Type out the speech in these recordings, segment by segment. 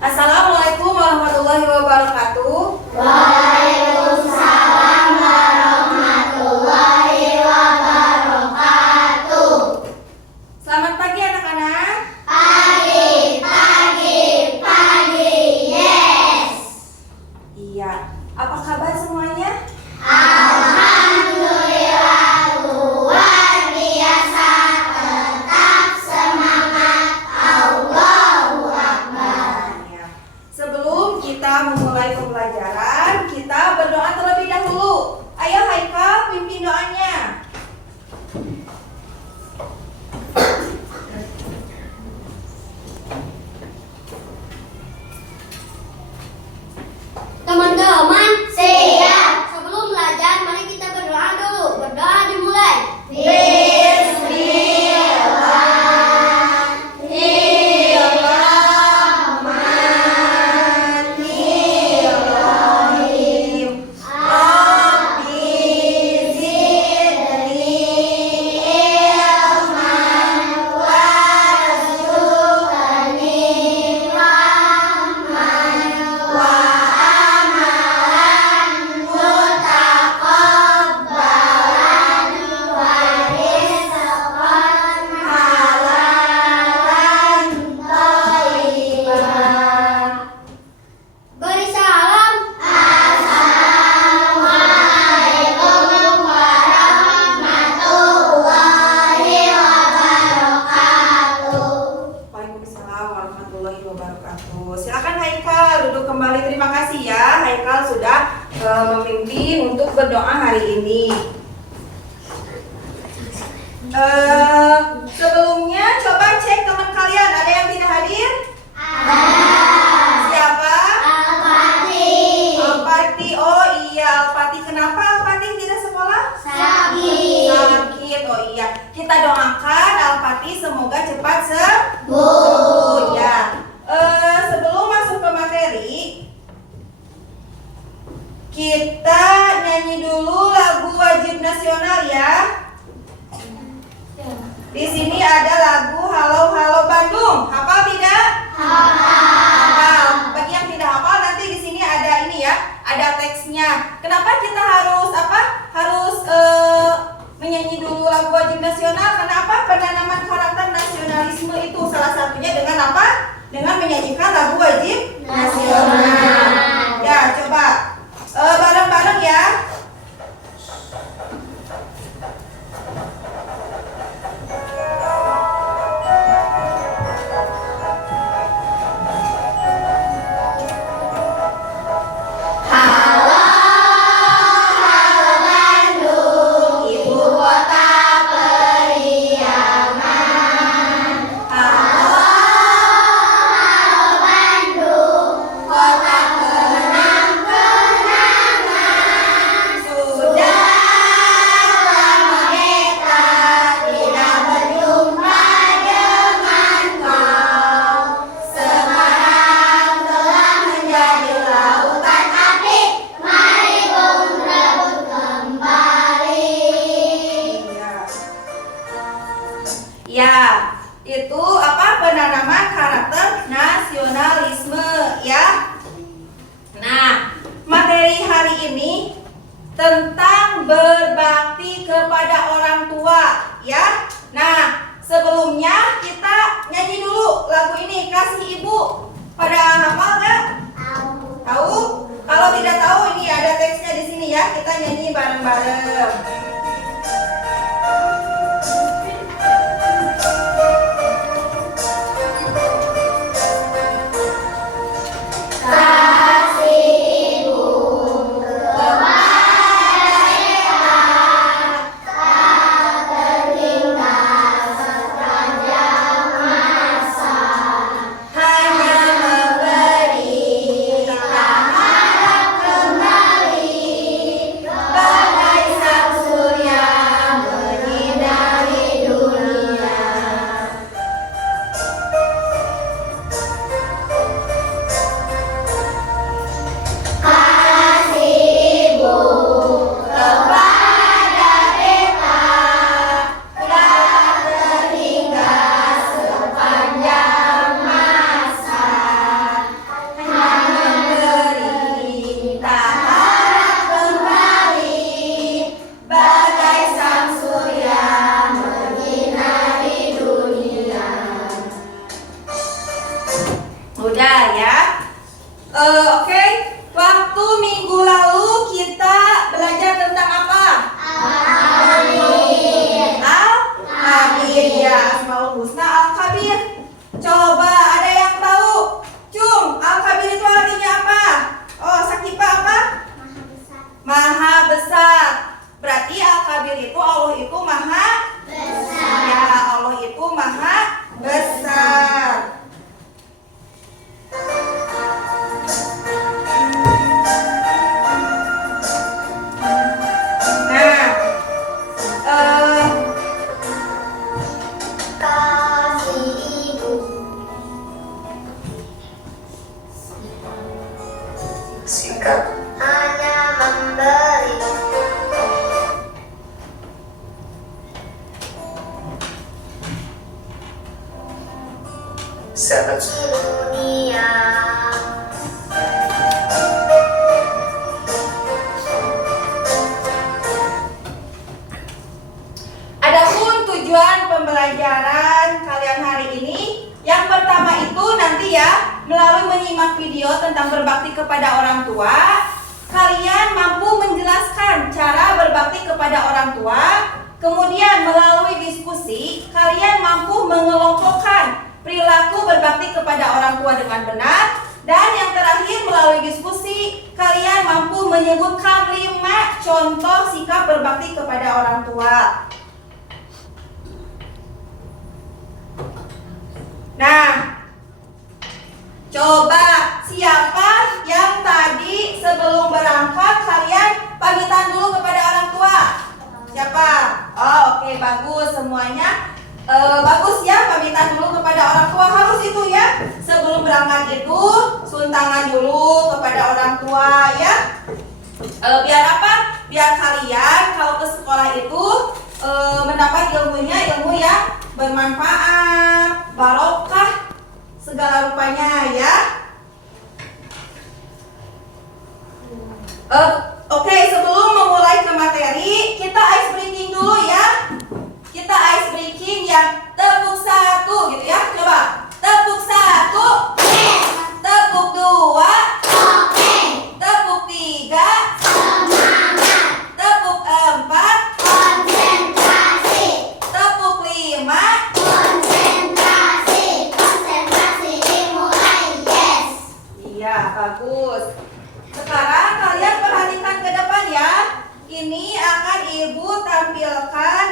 Assalamualaikum warahmatullahi wabarakatuh. Waalaikumsalam warahmatullahi wabarakatuh. Selamat pagi anak-anak. Pagi, pagi, pagi, yes. Iya, apa kabar semuanya? Alhamdulillah luar biasa, tetap semangat, Allahu Akbar. Ya. Sebelum kita memulai pembelajaran, kita berdoa terlebih dahulu. Ayo Haikal, pimpin doanya. Teman-teman, siap. Sebelum belajar, mari kita berdoa dulu. Berdoa dimulai. Bismillahirrahmanirrahim. Rabbi zidni ilman warzuqni fahman wa amalan mutaqabbalan wa rizqan halalan thayyiban. Beri salam. Assalamualaikum warahmatullahi wabarakatuh. Waalaikumsalam warahmatullahi wabarakatuh. Silakan Haikal duduk kembali. Terima kasih ya Haikal sudah memimpin untuk berdoa hari ini. Sebelumnya coba cek teman kalian, ada yang tidak hadir? Siapa? Alpati. Oh iya, Alpati. Kenapa Alpati tidak sekolah? Sakit. Oh iya. Kita doakan Alpati semoga cepat sembuh ya. Sebelum masuk ke materi, kita nyanyi dulu lagu wajib nasional ya. Di sini ada lagu Halo Halo Bandung. Hafal tidak? Hafal. Bagi yang tidak hafal, nanti di sini ada ini ya, ada teksnya. Kenapa kita harus menyanyi dulu lagu wajib nasional? Kenapa? Penanaman karakter nasionalisme itu salah satunya dengan apa? Dengan menyanyikan lagu wajib nasional. Ya, coba bareng-bareng ya. Ibu kota periangan. Halo kota kenang-kenangan. Sudah lama kita tidak berjumpa dengan kau. Sekarang telah menjadi lautan api. Mari bung rebut kembali. Ya, itu apa? Penanaman karakter nasionalisme ya. Nah, materi hari ini tentang berbakti kepada orang tua ya. Nah, sebelumnya kita nyanyi dulu lagu ini, Kasih Ibu. Pada hafal nggak? Tahu? Kalau tidak tahu, ini ada teksnya di sini ya. Kita nyanyi bareng-bareng. Kasih Ibu kepada kita, tak tertinggal sepanjang masa. Hanya memberi tak harap kembali, bagai sang Udah ya. Oke. Waktu minggu lalu kita belajar tentang apa? Al-Khabir ya, Asmaul Husna Al-Khabir. Coba ada yang tahu? Cung, Al-Khabir itu artinya apa? Oh, Sakipa apa? Maha besar. Berarti Al-Khabir itu Allah itu maha besar. Ya, Allah itu maha besar. Sikap Hanya memberi. sahabat Dunia. Adapun tujuan pembelajaran kalian hari ini, yang pertama itu nanti ya, melalui menyimak video tentang berbakti kepada orang tua, kalian mampu menjelaskan cara berbakti kepada orang tua. Kemudian melalui diskusi, kalian mampu mengelompokkan perilaku berbakti kepada orang tua dengan benar. Dan yang terakhir, melalui diskusi, kalian mampu menyebutkan 5 contoh sikap berbakti kepada orang tua. Nah, coba siapa yang tadi sebelum berangkat kalian pamitan dulu kepada orang tua? Siapa? Oh, oke, bagus semuanya. Bagus ya, pamitan dulu kepada orang tua, harus itu ya. Sebelum berangkat itu sun tangan dulu kepada orang tua ya. Biar apa? Biar kalian kalau ke sekolah itu mendapat ilmunya, ilmu yang bermanfaat, barokah segala rupanya ya. Oke, sebelum memulai ke materi, kita ice breaking dulu ya. Kita ice breaking yang tepuk 1 gitu ya. Coba. Tepuk 1. Tepuk 2. Tepuk 3. Tepuk 4. Tepuk 5. Iya, bagus. Sekarang kalian perhatikan ke depan ya. Ini akan Ibu tampilkan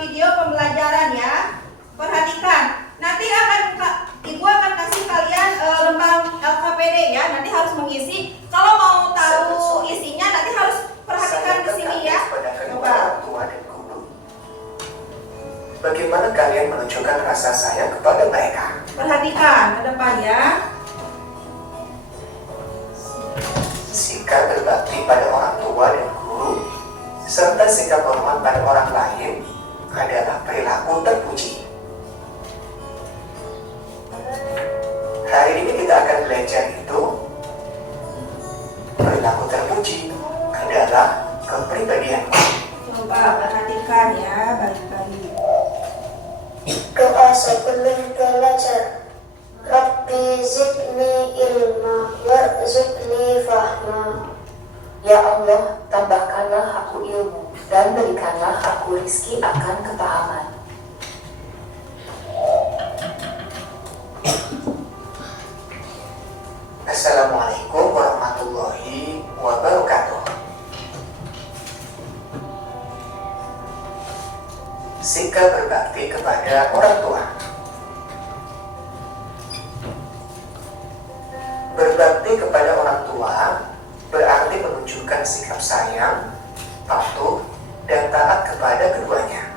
video pembelajaran ya. Perhatikan. Nanti Ibu akan kasih kalian lembar LKPD ya. Nanti harus mengisi. Kalau mau tahu isinya nanti harus perhatikan di sini ya. Coba. Bagaimana kalian menunjukkan rasa sayang kepada mereka? Perhatikan ke depan ya. Sikap berbakti pada orang tua dan guru, serta sikap hormat pada orang lain adalah perilaku terpuji. Hari ini kita akan belajar itu. Perilaku terpuji adalah kepribadian. Coba perhatikan ya baik-baik. Doa sebelum belajar. Rabbi zidni ilma warzuqni fahma. Ya Allah, tambahkanlah aku ilmu dan berikanlah aku rizki akan kepahaman. Assalamualaikum warahmatullahi wabarakatuh. Sikap berbakti kepada orang tua. Berbakti kepada orang tua berarti menunjukkan sikap sayang, patuh, dan taat kepada keduanya.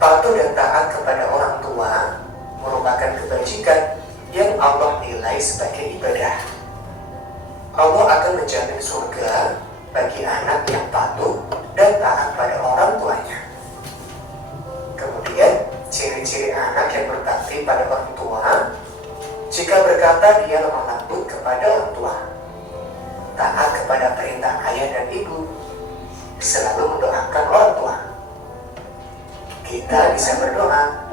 Patuh dan taat kepada orang tua merupakan kebajikan yang Allah nilai sebagai ibadah. Allah akan menjamin surga bagi anak yang patuh dan taat pada orang tuanya. Kemudian, ciri-ciri anak yang berbakti pada orang tua, jika berkata dia lemah lembut kepada orang tua, taat kepada perintah ayah dan ibu, selalu mendoakan orang tua. G. kita bisa berdoa,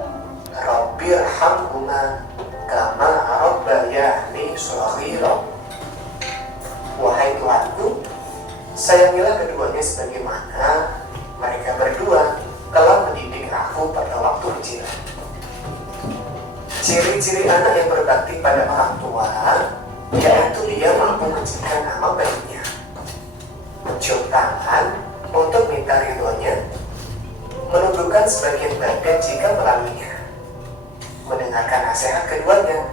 Rabbirhamhuma kama rabbayani shaghira. Wahai Tuhanku, sayangilah keduanya sebagaimana mereka berdua telah mendidik aku pada waktu kecil. Ciri-ciri anak yang berbakti pada orang tua yaitu dia mampu menciptakan nama baiknya, mencium tangan untuk minta ridhonya, menundukkan sebagian badan jika melaluinya, mendengarkan nasihat keduanya,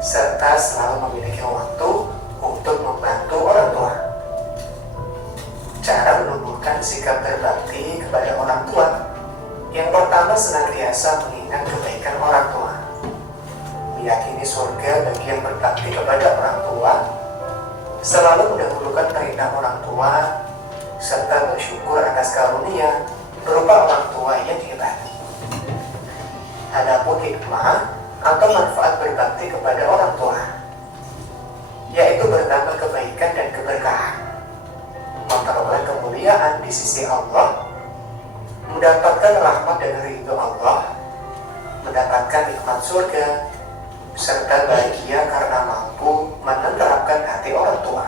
serta selalu memiliki waktu untuk membantu orang tua. Cara menumbuhkan sikap berbakti kepada orang tua: yang pertama, senantiasa mengingat kebaikan orang tua, meyakini surga bagi yang berbakti kepada orang tua, selalu mendahulukan perintah orang tua, serta bersyukur atas karunia berupa orang tua yang hebat. Adapun hikmah atau manfaat berbakti kepada orang tua, yaitu bertambah kebaikan dan keberkahan, memperoleh kemuliaan di sisi Allah, mendapatkan rahmat dan ridho Allah, mendapatkan nikmat surga, serta bahagia karena mampu menenteramkan hati orang tua.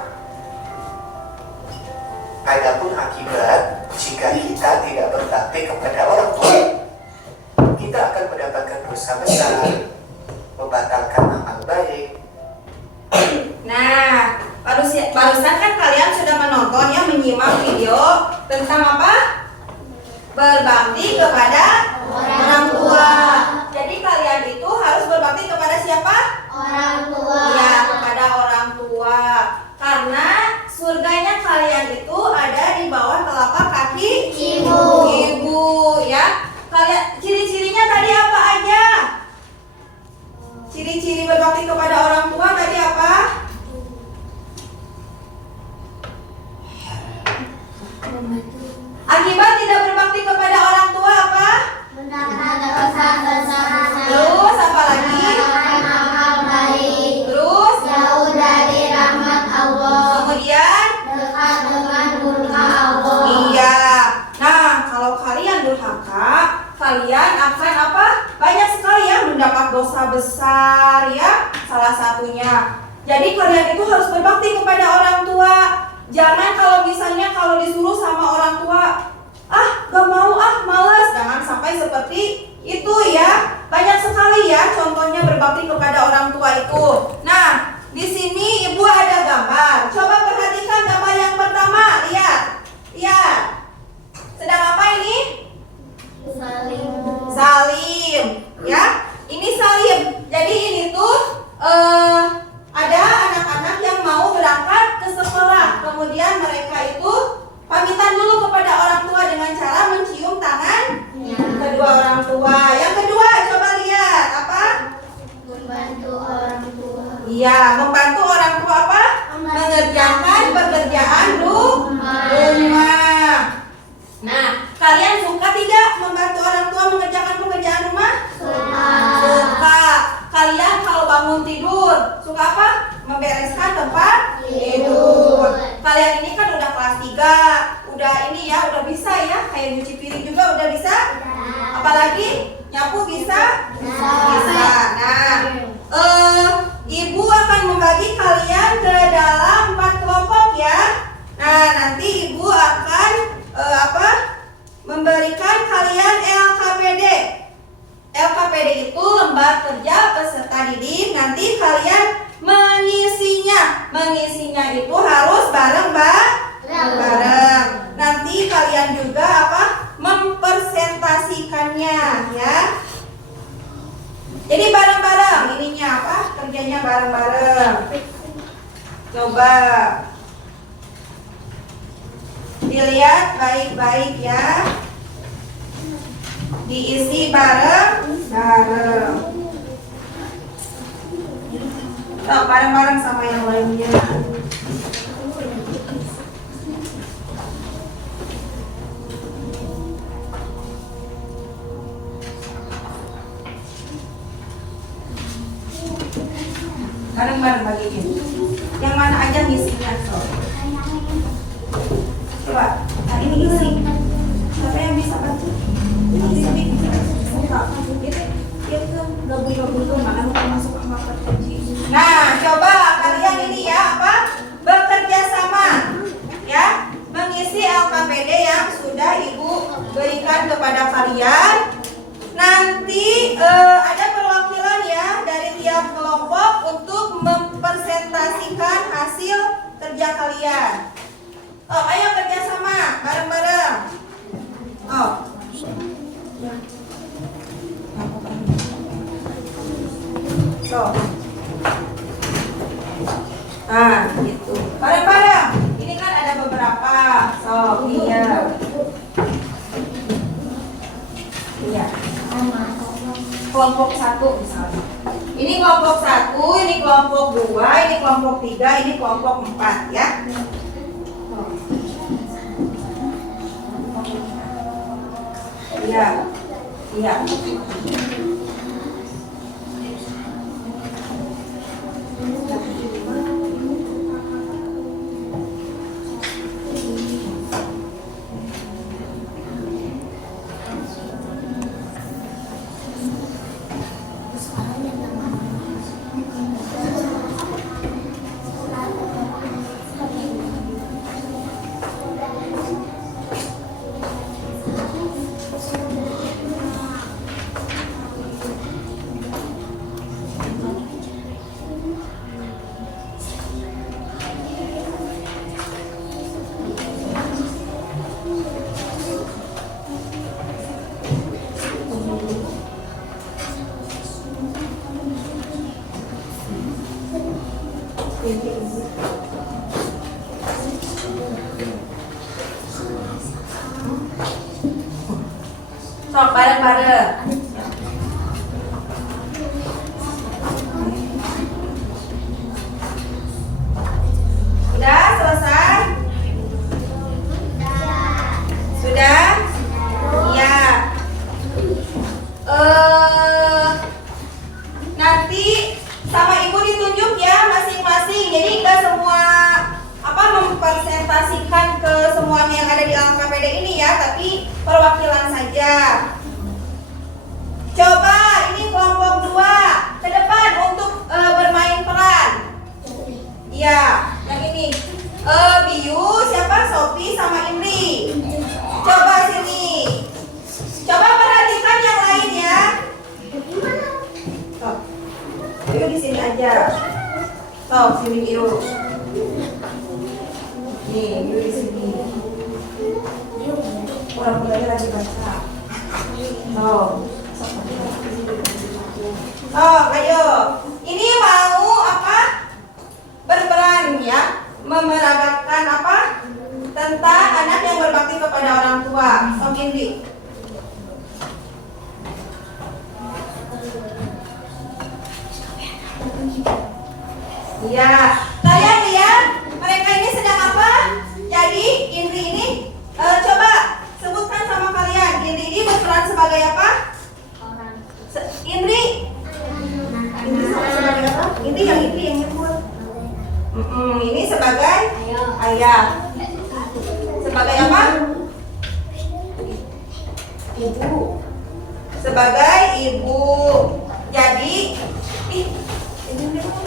Adapun akibat jika kita tidak berbakti kepada orang tua, kita akan mendapatkan dosa besar, membatalkan amal baik. Nah, barusan kan kalian sudah menonton ya, menyimak video tentang apa? Berbakti kepada orang tua. Jadi kalian itu harus berbakti kepada siapa? Orang tua. Ya, kepada orang tua. Karena surganya kalian itu ada di bawah telapak kaki ibu, ya. Kalian ciri-cirinya tadi apa aja? Ciri-ciri berbakti kepada orang tua tadi apa? Akibat tidak berbakti kepada orang tua apa? Mendapat dosa besar. Terus apa lagi? Amal baik. Terus Jauh dari rahmat Allah. kemudian Dekat dengan murka Allah. iya. Nah, kalau kalian durhaka, kalian akan apa? Banyak sekali ya mendapat dosa besar ya. Salah satunya. Jadi kalian itu harus berbakti kepada orang tua. Jangan kalau misalnya kalau disuruh sama orang tua, gak mau, malas. Jangan sampai seperti itu ya. Banyak sekali ya contohnya berbakti kepada orang tua itu. Nah, di sini ibu ada gambar. Coba perhatikan gambar yang pertama. Lihat. Sedang apa ini? Salim. Ya, ini salim. Jadi ini tuh ada anak-anak yang mau berangkat ke sekolah. Kemudian mereka itu pamitan dulu kepada orang tua dengan cara mencium tangan kedua orang tua. Yang kedua, coba lihat apa? Membantu orang tua. Iya, membantu orang tua apa? Mengerjakan pekerjaan rumah. Nah, kalian suka tidak membantu orang tua mengerjakan pekerjaan rumah? Suka. Kalian kalau bangun tidur, suka apa? Membereskan tempat tidur. Kalian ini kan udah kelas 3, udah ini ya, udah bisa ya, kayak nyuci piring juga udah bisa. Apalagi nyapu bisa? Bisa. Nah, ibu akan membagi kalian ke dalam 4 kelompok ya. Nah, nanti ibu akan memberikan kalian LKPD. LKPD itu lembar kerja peserta didik. Nanti kalian mengisinya. Mengisinya itu harus bareng. Nanti kalian juga mempresentasikannya ya. Jadi bareng-bareng ininya kerjanya bareng-bareng. Coba dilihat baik-baik ya. Diisi bareng-bareng. Bareng-bareng sama yang lainnya. Bareng-bareng bagiin. Yang mana aja ngisinya? Coba, ini isi. Siapa yang bisa bantu? Ini bisa. kalian. Nanti ada perwakilan ya dari tiap kelompok untuk mempresentasikan hasil kerja kalian. Oh, ayo kerjasama bareng-bareng. Oh. So. Ah, gitu. Bareng-bareng. Ini kan ada beberapa. So, iya. Iya. Kelompok 1 misalnya. Ini kelompok 1, ini kelompok 2, ini kelompok 3, ini kelompok 4 ya. Iya. Iya. Sok bareng-bareng. Sudah selesai? Sudah? Iya. Nanti sama ibu ditunjuk ya masing-masing. Jadi nggak semua mempresentasikan ke semuanya yang ada di LKPD ini ya, tapi perwakilan saja. Coba ini kelompok 2 ke depan untuk bermain peran. Iya, yang ini. Biu, siapa? Sophie sama Indri. Coba sini. Coba perhatikan yang lain ya. Tuh. Biu di sini aja. Tuh, sini Biu. Nih, Biu di sini. Orang-orangnya lagi baca. Tuh. Oh, ayo. Ini mau apa? Berperan ya, memeragakan apa? Tentang anak yang berbakti kepada orang tua. Sok Indri. Iya. Kalian lihat mereka ini sedang apa? Jadi Indri ini coba sebutkan sama kalian. Indri ini berperan sebagai apa? Indri sebagai apa? Indri yang nyebut. Ini sebagai ayah. Sebagai apa? Ibu. Sebagai ibu. Jadi ini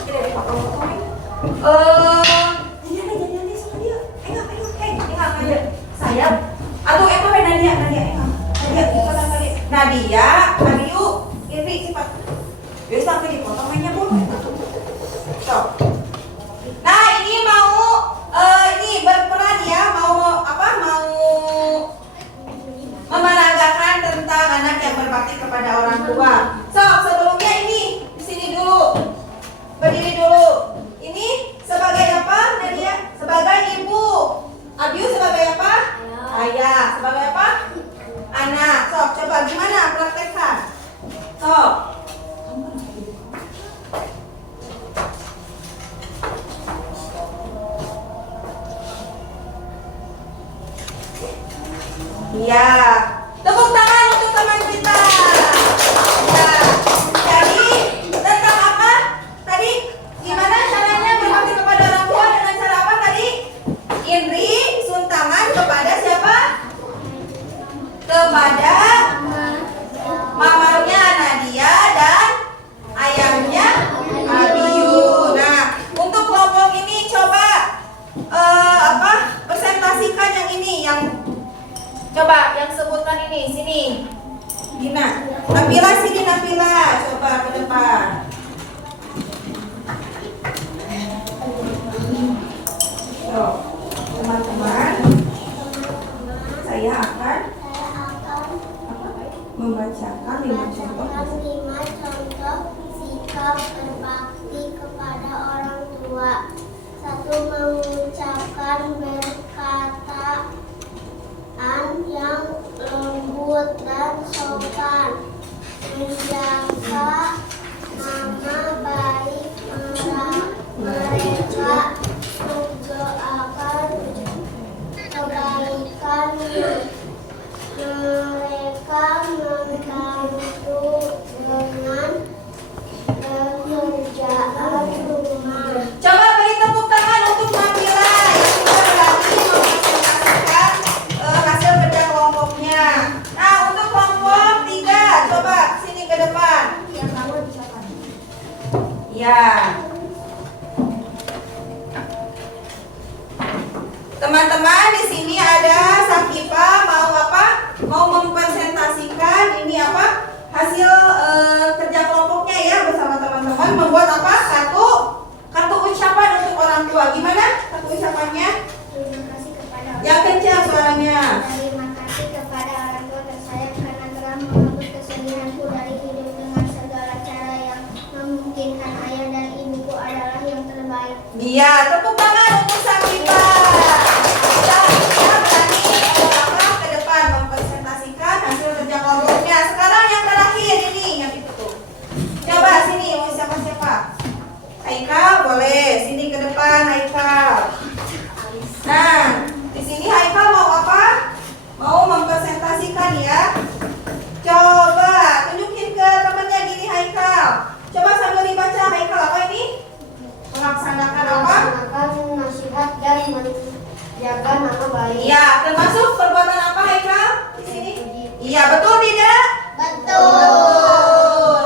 tidak dipotong-potong. Jadi sama dia. Ayo. Saya. Atau Nadia. Nadia, Mario, Indri cepat. Biar sampai dipotong mainnya boleh. So. Nah, ini mau ini berperan ya, mau memeragakan tentang anak yang berbakti kepada orang tua. So, sebelumnya ini di sini dulu. Berdiri dulu. Ini sebagai apa, Nadia? Sebagai ibu. Abiu sebagai apa? Ayah. Sebagai apa? Anak. So, coba gimana praktekkan? So. Iya. Tepuk tangan untuk teman kita. Ya. Jadi tentang apa? Tadi gimana caranya berbakti kepada orang tua dengan cara apa tadi? Indri suntangan kepada siapa? Kepada mamanya Nadia dan ayahnya Abiyu. Nah, untuk kelompok ini coba presentasikan yang ini, yang coba yang sebutkan ini, sini. Gina. Nabila sini Nabila, coba ke depan. Yo, teman-teman, saya akan membacakan 5 contoh. 5 contoh sikap berbakti kepada orang tua. 1. Mengucapkan perkataan yang lembut dan sopan. Menjaga nama baik mereka. Mendoakan kebaikan mereka, membantu dengan pekerjaan rumah. Coba beri tepuk tangan untuk Nabila yang sudah berani mempresentasikan hasil kerja kelompoknya. Nah, untuk kelompok 3, coba sini ke depan. Yang kamu ucapkan. Ya. Teman-teman, di sini ada Sakifa mau apa? Mau mempresentasikan ini apa? Hasil kerja kelompoknya ya bersama teman-teman, membuat apa? Kartu ucapan untuk orang tua. Gimana kartu ucapannya? Terima kasih kepada orang Yang kencang suaranya. Terima kasih kepada orang tua tersayang karena telah menghapus kesedihanku dari hidup dengan segala cara yang memungkinkan. Ayah dan ibuku adalah yang terbaik. Iya, tepuk tangan untuk Sakifa. Kita berani ke depan mempresentasikan hasil kerja kelompoknya. Sekarang yang terakhir ini yang ditutup. Coba sini mau siapa? Haikal boleh, sini ke depan Haikal. Nah, di sini Haikal mau apa? Mau mempresentasikan ya. Coba tunjukin ke temannya gini Haikal. Coba sambil dibaca Haikal apa ini? Melaksanakan apa? Melaksanakan nasihat dan menjaga nama baik. Iya, termasuk perbuatan apa Haikal di sini? Iya, betul tidak? Betul.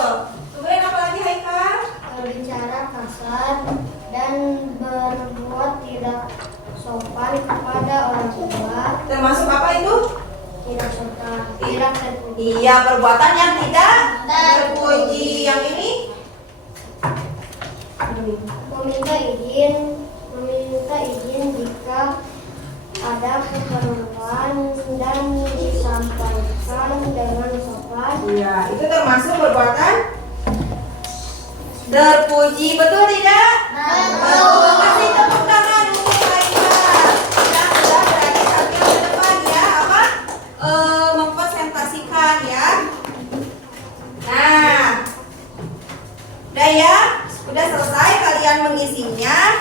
Kemudian apa lagi Haikal? Berbicara kasar dan berbuat tidak sopan kepada orang tua. Termasuk apa itu? Tidak sopan, tidak terpuji. Iya, perbuatan yang tidak terpuji. Yang ini? Meminta izin jika ada keperluan dan disampaikan dengan sopan. Iya, itu termasuk perbuatan terpuji. Betul tidak? Betul. Kasih tepuk tangan untuk Haikal. Yang sudah berani sambil ke depan ya, apa? Mempresentasikan ya. Nah, udah ya? Udah selesai kalian mengisinya.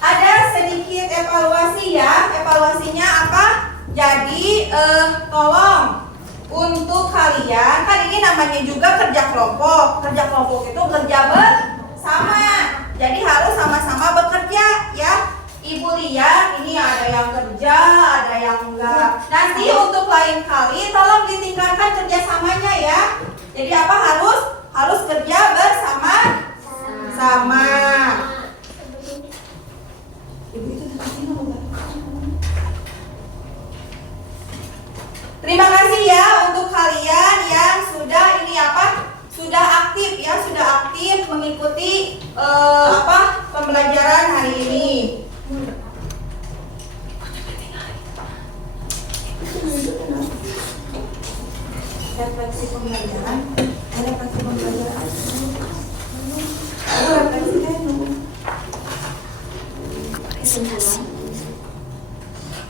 Ada sedikit evaluasi ya. Evaluasinya apa? Jadi tolong untuk kalian, kan ini namanya juga kerja kelompok. Kerja kelompok itu kerja bersama. Jadi harus sama-sama bekerja ya. Ibu lihat ini ada yang kerja, ada yang enggak. Nanti untuk lain kali tolong ditingkatkan kerjasamanya ya. Jadi apa harus kerja bersama. Terima kasih ya untuk kalian yang sudah ini apa? Sudah aktif ya, sudah aktif mengikuti pembelajaran hari ini. Refleksi pembelajaran. Refleksi pembelajaran.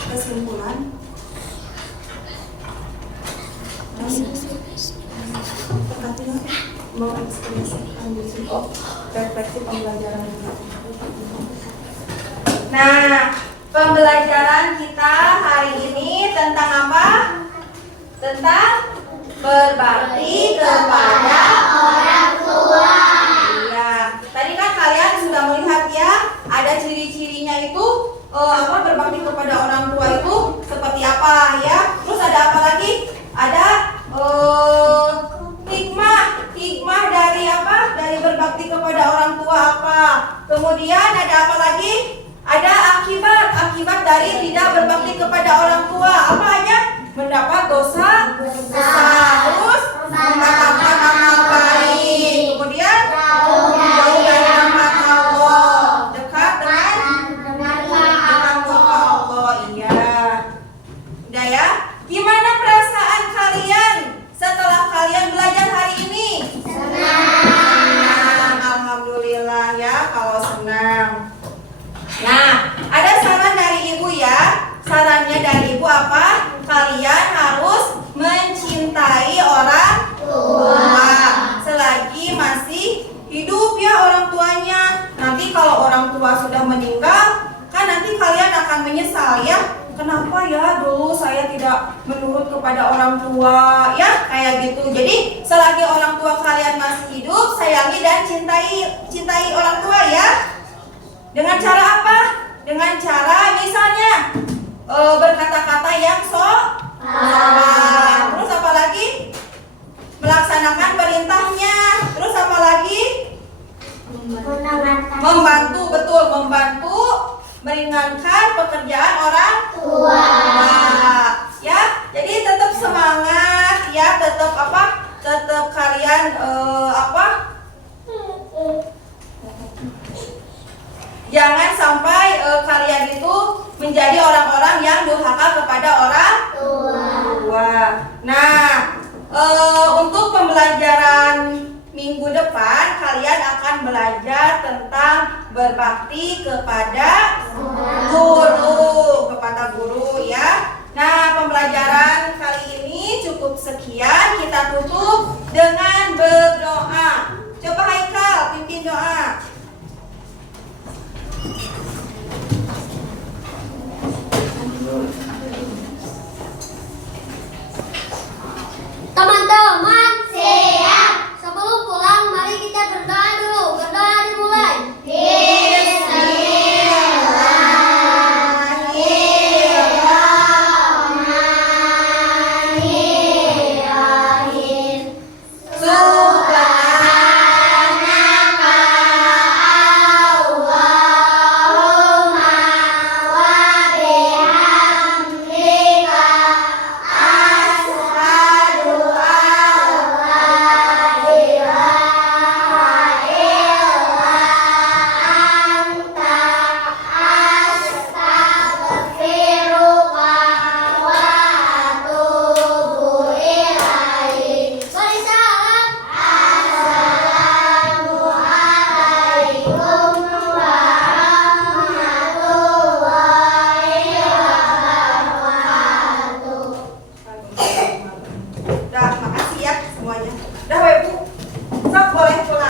Kesimpulan. Mengekspresikan diri. Refleksi pembelajaran. Nah, pembelajaran kita hari ini tentang apa? Tentang berbakti kepada orang tua. Iya, tadi kan kalian sudah melihat ya, ada ciri-cirinya itu berbakti kepada orang tua itu seperti apa ya? Terus ada apa lagi? Ada hikmah dari apa? Dari berbakti kepada orang tua apa? Kemudian ada apa lagi? Ada akibat dari tidak berbakti kepada orang tua. Apa aja? Mendapat dosa besar. Terus saya tidak menurut kepada orang tua, ya kayak gitu. Jadi selagi orang tua kalian masih hidup, sayangi dan cintai orang tua ya. Dengan cara apa? Dengan cara misalnya berkata-kata yang sopan. Terus apa lagi? Melaksanakan perintahnya. Terus apa lagi? Membantu, betul, membantu meringankan pekerjaan orang tua. Ya, jadi tetap semangat ya, tetap apa? Tetap kalian jangan sampai kalian itu menjadi orang-orang yang durhaka kepada orang tua. Nah, untuk pembelajaran minggu depan kalian akan belajar tentang berbakti kepada guru, ya. Nah, pembelajaran kali ini cukup sekian. Kita tutup dengan